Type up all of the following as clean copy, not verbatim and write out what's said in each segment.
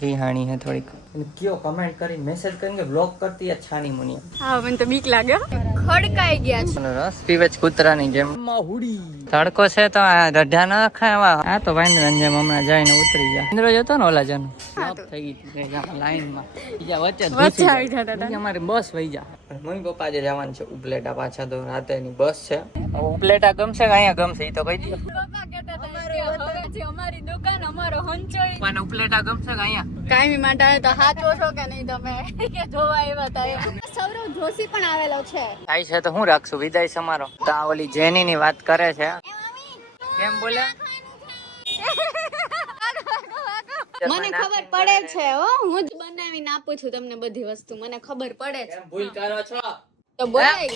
जी हानी है थोड़ी क्यों कमेंट करी मैसेज करेंगे ब्लॉक करती है छानी मुनी हाँ મને તો બીક લાગે ખડકાઈ ગયા છે રસ પીવે છે કૂતરાની જેમ માહુડી તડકો છે તો આ રઢા ન ખાવા આ તો વાંદરાની જેમ હમણાં જઈને ઉતરી ગયા ઇન્દ્રો જતો ને ઓલા જન થઈ ગઈ લાઈનમાં બીજા વચ્ચે આવી જતા અમારી બસ વહી જા મમ્મી પપ્પા જે જવાનું છે ઉપલેટા પાછા તો રાતેની બસ છે ઉપલેટા ગમશે કે અહીંયા ગમશે એ તો કહી દો પપ્પા કહેતા હતા કે હવે જે અમારી દુકાન અમારો હંચોય પણ ઉપલેટા ગમશે કે અહીંયા કાયમી માટે આવે તો હાચો છો કે નહીં તમે કે જોવા આવ્યા હતા સૌરવ જોશી પણ આવેલો છે થાય છે તો હું રાખશું વિદાય સમારો તો આ ઓલી જેની ની વાત કરે છે કેમ બોલે મને ખબર પડે છે હો હું જ બનાવીને આપું છું તમને બધી વસ્તુ મને ખબર પડે છે ભૂલ કરો છો તો બોલાય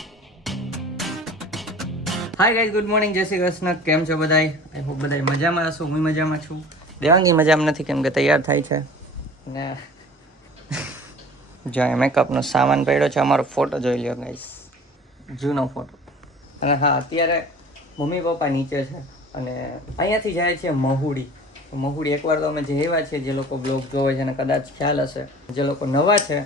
હાય ગાઈઝ ગુડ મોર્નિંગ જય શ્રી કૃષ્ણ કેમ છો બધાય આઈ હોપ બધાય મજામાં હશો હું મજામાં છું દેવાંગી મજામાં નથી કેમ કે તૈયાર થાય છે ને જો મેકઅપનો સામાન પડ્યો છે અમારો ફોટો જોઈ લ્યો ગાઈઝ જૂનો ફોટો અને હા અત્યારે મમ્મી પપ્પા નીચે છે અને અહીંયાથી જાય છે મહુડી એકવાર તો અમે જેવા છીએ જે લોકો બ્લોગ જોવે છે અને કદાચ ખ્યાલ હશે જે લોકો નવા છે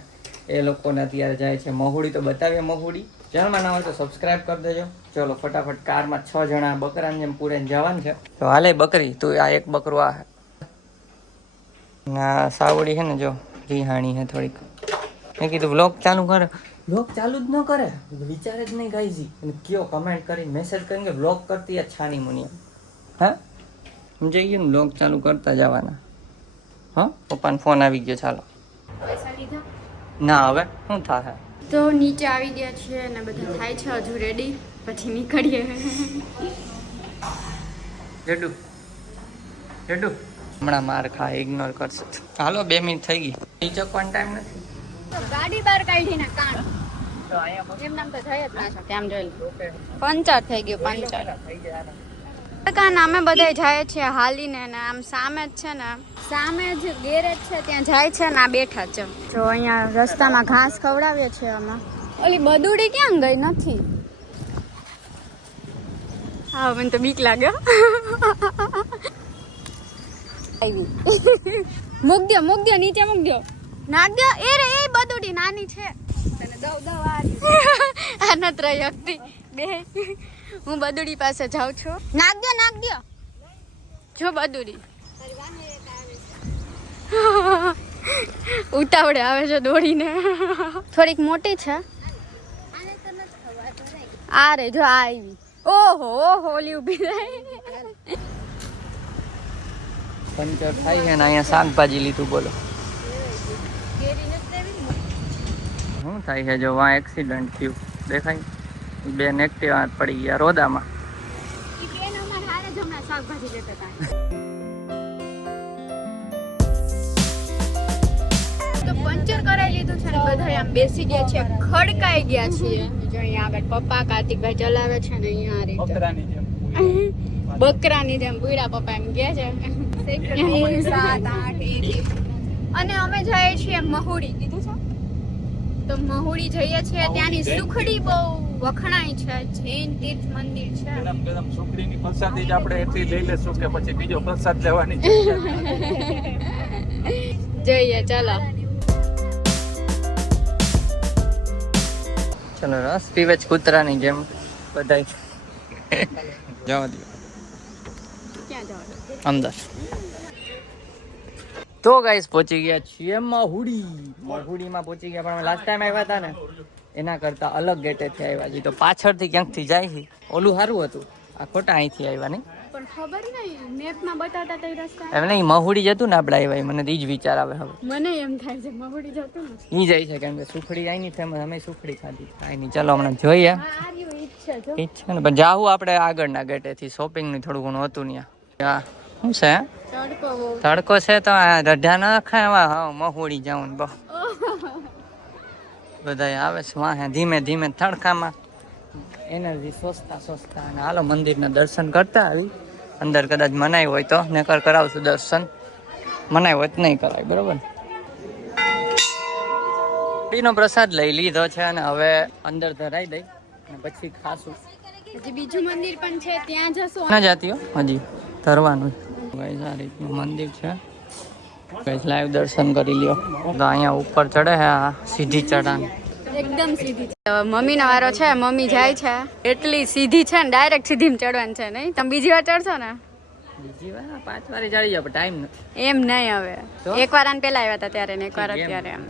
એ લોકોને અત્યારે જાય છે મહુડી તો બતાવીએ મહુડી ચેનલમાં ના હોય તો સબસ્ક્રાઇબ કરી દેજો ચલો ફટાફટ કારમાં 6 જણા બકરાને જેમ પૂરેને જવાનું છે તો હાલે બકરી તું આ એક બકરું આ ના સાવડી છે ને જો રીહાણી છે થોડીક મેં કીધું વ્લોગ ચાલુ કરે વ્લોગ ચાલુ જ ન કરે વિચારે જ નહીં ગાઈજી અને કયો કમેન્ટ કરીને મેસેજ કરીને વ્લોગ કરતી આ છાની મુની હા સમજાઈ ગયું ને વ્લોગ ચાલુ કરતા જવાના હા પપ્પાનો ફોન આવી ગયો ચાલો પૈસા લીધા ના હવે શું થાય તો નીચે આવી ગયા છે અને બધા થાય છે હજુ રેડી પછી નીકળીએ જેડુ હમણાં માર ખા ઇગ્નોર કરશે હાલો 2 મિનિટ થઈ ગઈ ઈ ચકવાનો ટાઈમ નથી ગાડી બહાર કાઢીને કાણ એમ નામ તો જાય જ ના શકે આમ જોઈ પંચર થઈ ગયું પંચર કાન અમે બધા જાય છે હાલીને ને આમ સામે જ છે ને સામે જ ગેરેજ છે ત્યાં જાય છે ને આ બેઠા છે જો અહીંયા રસ્તામાં ઘાસ ખવડાવીએ છે અમે ઓલી બદુડી ક્યાં ગઈ નથી હા મને તો બીક લાગે આવી મૂક દો નીચે મૂક દો નાખ દો એ રે એ બદુડી નાની છે તને દવ આ નત રહી હતી બે હું બદુડી પાસે જાઉં છું નાખ દો જો બદુડી ઉતાવળે આવે છે દોડીને થોડીક મોટી છે આ રે જો આ આવી ઓહો ઓલી ઊભી રહી પંચર થાય છે ને અહીંયા શાકભાજી લીધું બોલો શું થાય છે જો વાં એક્સિડન્ટ થયું દેખાય બેન એક્ટિવા પડી ગયા રોદામાં તો પંચર કરાવી લીધું છે ને બધા આમ બેસી ગયા છે ખડકાઈ ગયા છીએ જો અહીંયા આગળ પપ્પા કાર્તિકભાઈ ચલાવે છે ને અહીંયા આ રીતે બકરાની જેમ પૂરા પપ્પા એમ કે છે 7 8 અને અમે જઈએ છીએ મહુડી કીધું છે તો મહુડી જઈએ છીએ ત્યાંની સુખડી બહુ વખણાય છે જૈન તીર્થ મંદિર છે ગરમ સુખડીની પ્રસાદી જ આપણે એટલી લઈ લેશું કે પછી બીજો પ્રસાદ લેવાની જઈએ ચાલો ચલો રસ પીવે છે કૂતરાની જેમ બધા જવા દો ક્યાં જવાનું અંદર તો ગાઈસ પહોંચી ગયા છીએ મહુડીમાં પહોંચી ગયા પણ લાસ્ટ ટાઈમ આવ્યા હતા ને એના કરતા અલગ ગેટેથી આવ્યા છે તો પાછળથી ક્યાંકથી જાય છે ઓલું સારું હતું આ ખોટા અહીંથી આવ્યા નહીં પણ ખબર નહીં મેપમાં બતાવતા તો રસ્તા એમ નહીં મહુડી જતું ને આપણે આવ્યા મને તો ઈ જ વિચાર આવે હવે મને એમ થાય છે મહુડી જતું ને ઈ જાય છે કેમ કે સુખડી આઈની ફેમસ અમે સુખડી ખાધી કાંઈ નહીં ચાલો હમણાં જોઈએ આ રહ્યું ઈચ્છા જો ઈચ્છા ને પણ જાવું આપણે આગળના ગેટેથી શોપિંગની થોડું ઘણું હતું ત્યાં શું છે તડકો બહુ તડકો છે તો આ રઢા ન ખાવા હા મહુડી જાઉં ને બહુ બધા આવે છે વાહે ધીમે ધીમે તડકામાં એનર્જી સોચતા અને હાલો મંદિરના દર્શન કરતા આવી અંદર કદાચ મનાય હોય તો નકર કરાવશું દર્શન મનાય હોય તો નહીં કરાય બરોબર નો પ્રસાદ લઈ લીધો છે અને હવે અંદર ધરાઈ દઈ અને પછી ખાશું હજી બીજું મંદિર પણ છે ત્યાં જશું ના જાતી હો હજી ધરવાનું આ રીતનું મંદિર છે લાઈવ દર્શન કરી લ્યો. તો અહીંયા ઉપર ચડે છે આ સીધી ચઢાણ. એકદમ સીધી છે. મમ્મીનો વારો છે. મમ્મી જાય છે એટલી સીધી છે ને ડાયરેક્ટ સીધીમાં ચડવાનું છે નહીં. તમે બીજી વાર ચડશો ને? બીજી વાર 5 વારે ચડી જાવ, ટાઈમ નથી. એમ નહીં હવે. એક વાર આને પેલા આવ્યા હતા ત્યારે ને એક વાર અત્યારે એમ.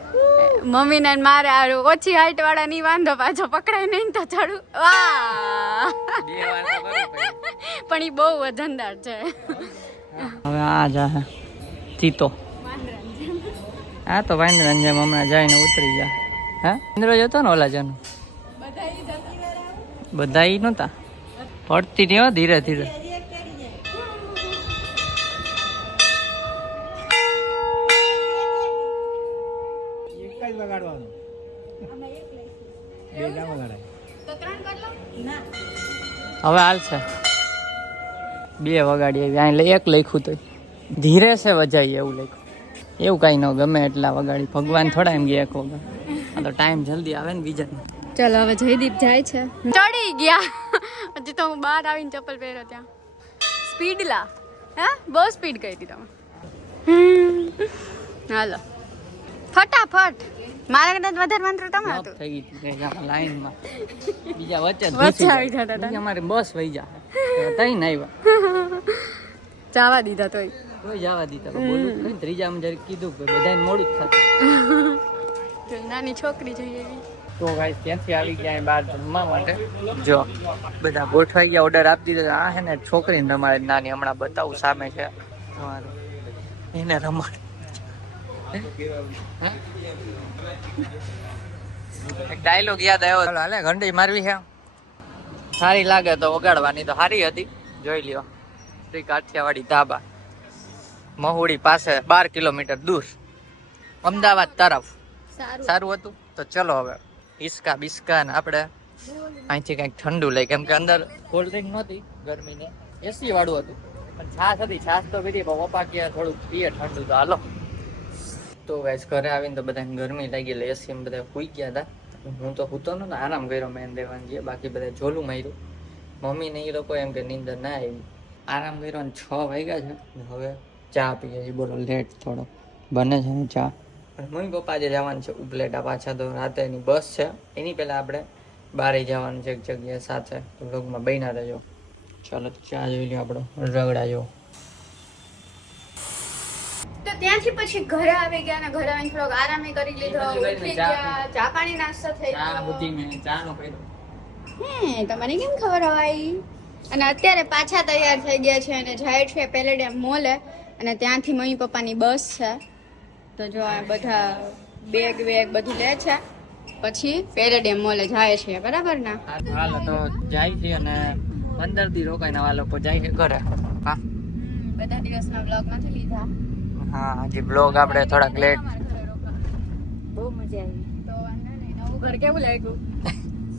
મમ્મીને મારે આ ઓછી હાઈટ વાળા ની વાંધો પાછો પકડાય નહીં તો ચડું. વાહ! 2 વાર તો કરવું પડે. પણ એ બહુ વજનદાર છે. હવે આ જા ચીતો. હા તો વાંદરાન જેમ હમણાં જઈને ઉતરી જા. હા વાંદરો જતો ને ઓલા જન બધા ઈ નહોતા પડતી નહીં હો, ધીરે ધીરે. હવે હાલશે 2 વગાડી આવી. અહીં એક લખ્યું તો ધીરે છે વજાઈ એવું લખ્યું. એવું કાંઈ ન ગમે એટલા વગાડી. ભગવાન થોડા એમ ગયા એક વગર. આ તો ટાઈમ જલ્દી આવે ને બીજા. ચલો હવે જયદીપ જાય છે. ચડી ગયા. હજી તો હું બહાર આવીને ચપ્પલ પહેર્યો ત્યાં. સ્પીડ લા. હે બહુ સ્પીડ કરી હતી તમે. હાલો ફટાફટ. મારા કદાચ વધારે મંત્ર તમે હતું. થઈ ગઈ લાઈનમાં બીજા વચ્ચે વચ્ચે આવી જતા હતા. અમારે બસ વહી જા તઈ ના આવ્યા જવા દીધા તોય કોઈ જવા દીધા. બોલું કઈ ત્રીજામાં જરી કીધું કે બધાને મોડું જ થતું. નાની છોકરી જોઈએ એવી. તો ગાઈસ ત્યાંથી આવી ગયા બહાર જમવા માટે. જો બધા ગોઠવાઈ ગયા, ઓર્ડર આપી દીધો. આ હે ને છોકરીને રમાડે નાની, હમણાં બતાવું સામે છે તમારું, એને રમાડે. એક ડાયલોગ યાદ આવ્યો. હાલે ઘંટી મારવી છે, સારી લાગે તો વગાડવાની. તો સારી હતી, જોઈ લ્યો. શ્રી કાઠિયાવાડી ધાબા, મહુડી પાસે 12 કિલોમીટર દૂર, અમદાવાદ તરફ. સારું હતું. તો ચલો હવે હિસકા બિસ્કા ને આપણે અહીંથી કંઈક ઠંડુ લઈ, કેમ કે અંદર કોલ્ડ ડ્રિંક નહોતી ગરમીને, એસી વાળું હતું. પણ છાશ હતી, છાશ તો પીધી. પણ પપ્પા કહે થોડુંક પીએ ઠંડુ. તો હાલો. તો ગાઈસ ઘરે આવીને તો બધાને ગરમી લાગી એટલે એસીમાં બધા સૂઈ ગયા હતા. હું તો સૂતો નતો, આરામ કર્યો મેં દેવાનજીએ. બાકી બધા ઝોલું માર્યું. મમ્મી ને એ લોકો એમ કે નીંદર ના આવી, આરામ કર્યો. અને 6 વાગ્યા છે. હવે ચા પીએ છીએ. બોલો લેટ થોડો બને છે ને ચા. મમ્મી પપ્પા આજે જવાનું છે ઉપલેટા. પાછા તો રાતે એની બસ છે. એની પહેલાં આપણે બહાર જવાનું છે એક જગ્યાએ સાથે. તો વ્લોગમાં બન્યા રહેજો. ચાલો ચા જોઈ લ્યો આપણો રગડા જો. તો ત્યાંથી પછી ઘરે આવી ગયા ને ઘરે આવીને થોડોક આરામ કરી લીધો. ઉઠી ગયા, ચા પાણી નાસ્તો થઈ ચા ગયો. બુદ્ધિ મેં ચા નો કર્યો. તમને કેમ ખબર હોય? અને અત્યારે પાછા તૈયાર થઈ ગયા છે અને જાય છે પેલેડિયમ મોલે. અને ત્યાંથી મમ્મી પપ્પાની બસ છે. તો જો આ બધા બેગ બધું લે છે, પછી પેલેડિયમ મોલે જાય છે. બરાબર ને? હાલો તો જાય છે અને 15 દી રોકાઈને આવા લોકો જાય છે ઘરે. હા બધા દિવસના વ્લોગ નથી લીધા. હા હજી બ્લોગ આપણે થોડાક લેટ. બહુ મજા આવી. તો વાંધો નહીં. નવું ઘર કેવું લાગ્યું?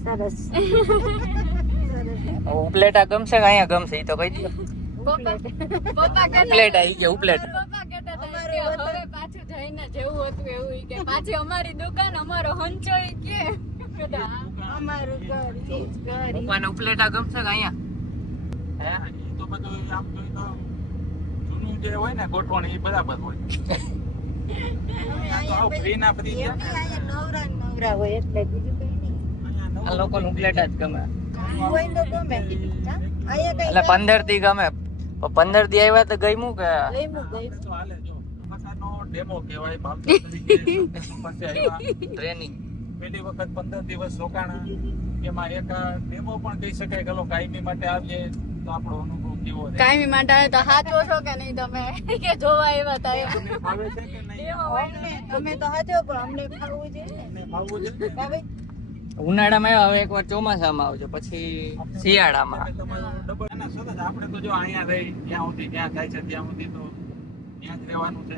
સરસ. ઉપલેટા ગમશે કે અહીંયા ગમશે એ તો કહી દો. પપ્પા ઉપલેટા આવી ગયા. ઉપલેટા પપ્પા કહેતા હતા કે હવે પાછું જઈને જેવું હતું એવું ઈ કે પાછી અમારી દુકાન અમારો હંચો ઈ કે અમારું ઘર ઈ જ ઘર. પપ્પાને ઉપલેટા ગમશે કે અહીંયા? હે એ તો બધું આમ જોઈ તો જૂનું જે હોય ને ગોઠવણ એ બરાબર હોય. અહીંયા તો આવ ફ્રી ના ફ્રી છે ને. નવરા હોય એટલે બીજું કઈ નહીં. આ લોકોને ઉપલેટા જ ગમે. હોય તો ગમે. એટલે 15 દી ગમે. 15 દી આવ્યા તો ગમ્યું કે તો હાલે જો મસાનો ડેમો કહેવાય ભાવતા તરીકે. પછી આવ્યા ટ્રેનિંગ. પહેલી વખત 15 દિવસ રોકાણા. એમાં એક ડેમો પણ કહી શકાય કે કાયમી માટે આવીએ તો આપણો અનુભવ કેવો રહે. કાયમી માટે આવે તો હાચો છો કે નહીં તમે કે જોવા આવ્યા હતા એમ? તમને ભાવે છે કે નહીં? અમે તો હાચો પણ અમને ખાવું છે તમને ભાવવું છે ને? ઉનાળામાં આવ્યા, હવે એકવાર ચોમાસામાં આવજો, પછી શિયાળામાં. તમારું ડબલ એના સતત આપણે તો જો અહીંયા રહી જ્યાં સુધી ત્યાં જાય છે ત્યાં સુધી તો ત્યાં જ રહેવાનું છે.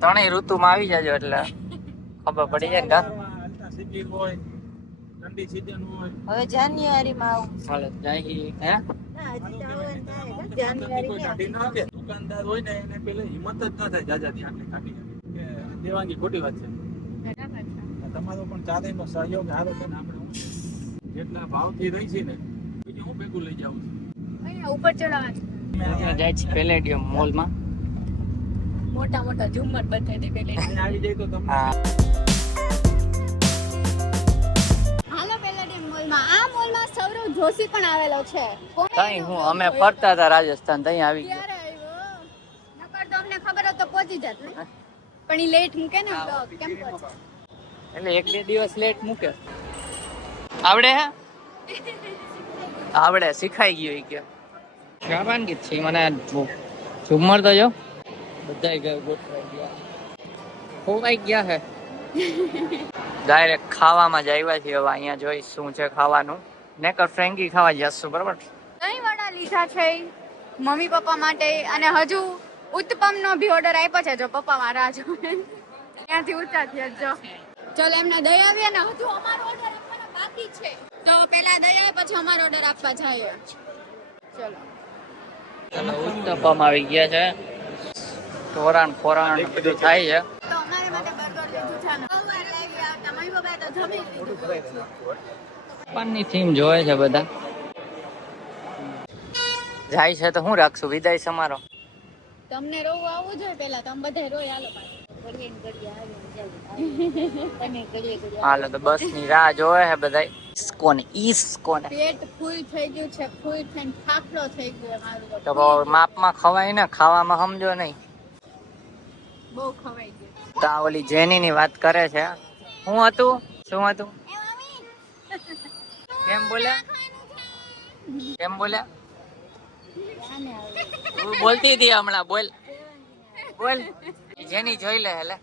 ત્રણેય ઋતુમાં આવી જાજો એટલે ખબર પડી જાય ને કા. હાલતા શિબિર હોય, ઠંડી સિઝન હોય. હવે જાન્યુઆરીમાં આવું. ચાલે જાય હે. કોઈ કાઢી ના દે. દુકાનદાર હોય ને એને પેલે હિંમત જ ના થાય જાજાથી આટલી કાઢી કે દેવાની ખોટી વાત છે. તમારો પણ ચારેયનો સહયોગ સારો છે ને. આપણે જેટલા ભાવથી રહી છે ને બીજું હું ભેગું લઈ જાઉં છું. અહીંયા ઉપર ચડાવવાનું. જાય છે પેલેડિયમ મોલમાં. મોટા મોટા ઝુમ્મર બતાવી દે પેલે અહીંયા આવી જાય તો તમને હા હાલો પેલેડિયમ મોલમાં. આ મોલમાં સૌરવ જોશી પણ આવેલો છે. કોને કઈ એનો હું vlog અમે જોયો? ફરતા હતા રાજસ્થાન ત્યાં આવી ગયો ક્યારે આવ્યો? નકર તો અમને ખબર હોત તો પહોંચી જાત ને. પણ ઈ લેટ મૂકે ને vlog, કેમ પહોંચે? એટલે 1-2 દિવસ લેટ મૂકે આવડે હે આવડે શીખાઈ ગયું ઈ કે શાબાન ગીત છે મને ઝુમ્મર તો જો બધાય ગોઠવાઈ ગયા ખોવાઈ ગયા હે ડાયરેક્ટ ખાવામાં જ આવ્યા છીએ હવે અહીંયા જોઈ શું છે ખાવાનું નેકર ફ્રેન્કી ખાવા જશું બરાબર દહીં વડા લીધા છે મમ્મી પપ્પા માટે અને હજુ ઉત્તપમ નો ભી ઓર્ડર આપ્યો છે જો પપ્પા મારા જો ત્યાંથી ઊંચા થયા જો ચલ એમને દહીં આવ્યા ને હજુ અમારો ઓર્ડર આપવાનો બાકી છે તો પહેલા દહીં આવે પછી અમારો ઓર્ડર આપવા જાય ચલો અને ઉત્તપમ આવી ગયા છે તોરાણ ફોરાણ બધું થાય છે તો અમારે માટે બર્ગર લીધું છે ને બહુ વાર લાગી આવતા મમ્મી પપ્પાએ તો જમી લીધું પાનની થીમ જોવે છે બધા જાય છે તો હું રાખશું વિદાય સમારો તમને રોવું આવવું જોઈએ પેલા તમે બધા રોય હાલો હાલો તો બસ ની રાહ જોવે છે બધા ઈસ્કોને પેટ ફૂલ થઈ ગયું છે ફૂલ થઈને ખાખડો થઈ ગયો મારું તો માપમાં ખવાય ને ખાવામાં સમજો નહીં બહુ ખવાઈ ગયું તો આ ઓલી જેની ની વાત કરે છે શું હતું શું હતું કેમ બોલ્યા કેમ બોલ્યા તું બોલતી હતી હમણાં બોલ બોલ જેની જોઈ લે હેલે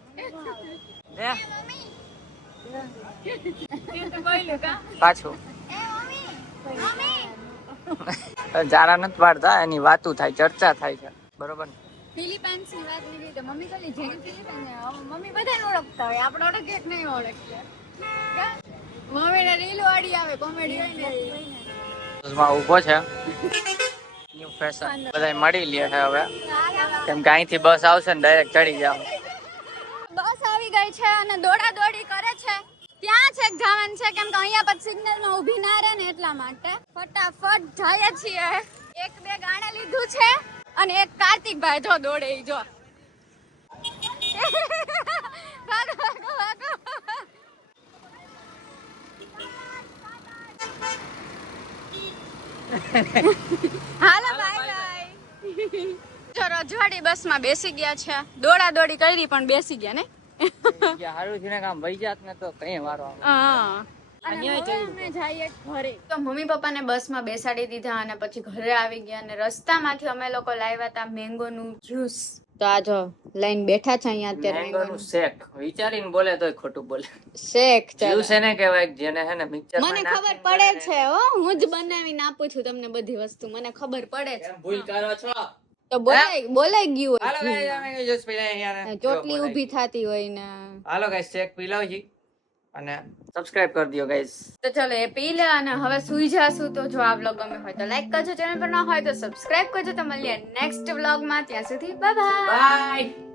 લે પાછું જારા નથી પાડતા એની વાતું થાય ચર્ચા થાય છે બરોબર ફિલિપાઇન્સ ની વાત લીધી તો મમ્મી કહી જેની ફિલિપાઇન્સ મમ્મી બધાને ઓળખતા હોય આપણે ઓળખે કે નહીં ઓળખીએ મમ્મી ને રીલ વાળી આવે કોમેડી હોય ને માં ઊભો છે ન્યુ ફેશન બધા મળી લે છે હવે કેમ કે અહીંથી બસ આવશે ને ડાયરેક્ટ ચડી જાવ બસ આવી ગઈ છે અને દોડા દોડી કરે છે ત્યાં છેક જવાનું છે કેમ કે અહીંયા પછી સિગ્નલ માં ઊભી ના રહે ને એટલા માટે ફટાફટ જઈએ છીએ એક બે ગાણે લીધું છે અને એક કાર્તિકભાઈ જો દોડે ઈ જો ભાગો, ભાગો, ભાગો. હાલો બાય બાય જો રજવાડી બસ માં બેસી ગયા છે દોડા દોડી કરી પણ બેસી ગયા ને હારું છે ને કામ વહી જાત ને તો કઈ વારો આવે હા અને હવે અમે જઈએ ઘરે તો મમ્મી પપ્પાને બસમાં બેસાડી દીધા અને પછી ઘરે આવી ગયા અને રસ્તામાંથી અમે લોકો લાવ્યા હતા મેંગો નું જ્યુસ તો આ જો લઈને બેઠા છે અહીંયા અત્યારે મેંગો નું શેક વિચારીને બોલે તોય ખોટું બોલે શેક જ્યુસ એને કહેવાય જેને હે ને મિક્સર મને ખબર પડે છે હો હું જ બનાવીને આપું છું તમને બધી વસ્તુ મને ખબર પડે છે ભૂલ કરો છો તો બોલાઈ ગયું હાલો હોય ગાઈસ અમે જ્યુસ પી લઈએ યાર ચોટલી ઊભી થતી હોય ને હાલો ગાઈસ શેક પી લઉં છી અને સબસ્ક્રાઇબ કરી દો ગાઈસ તો ચલો એ પી લે અને હવે સુઈ જાશું તો જો આ વ્લોગ ગમે હોય તો લાઈક કરજો ચેનલ પર ન હોય તો સબસ્ક્રાઇબ કરજો તો મળીએ નેક્સ્ટ વ્લોગમાં ત્યાં સુધી બાય બાય બાય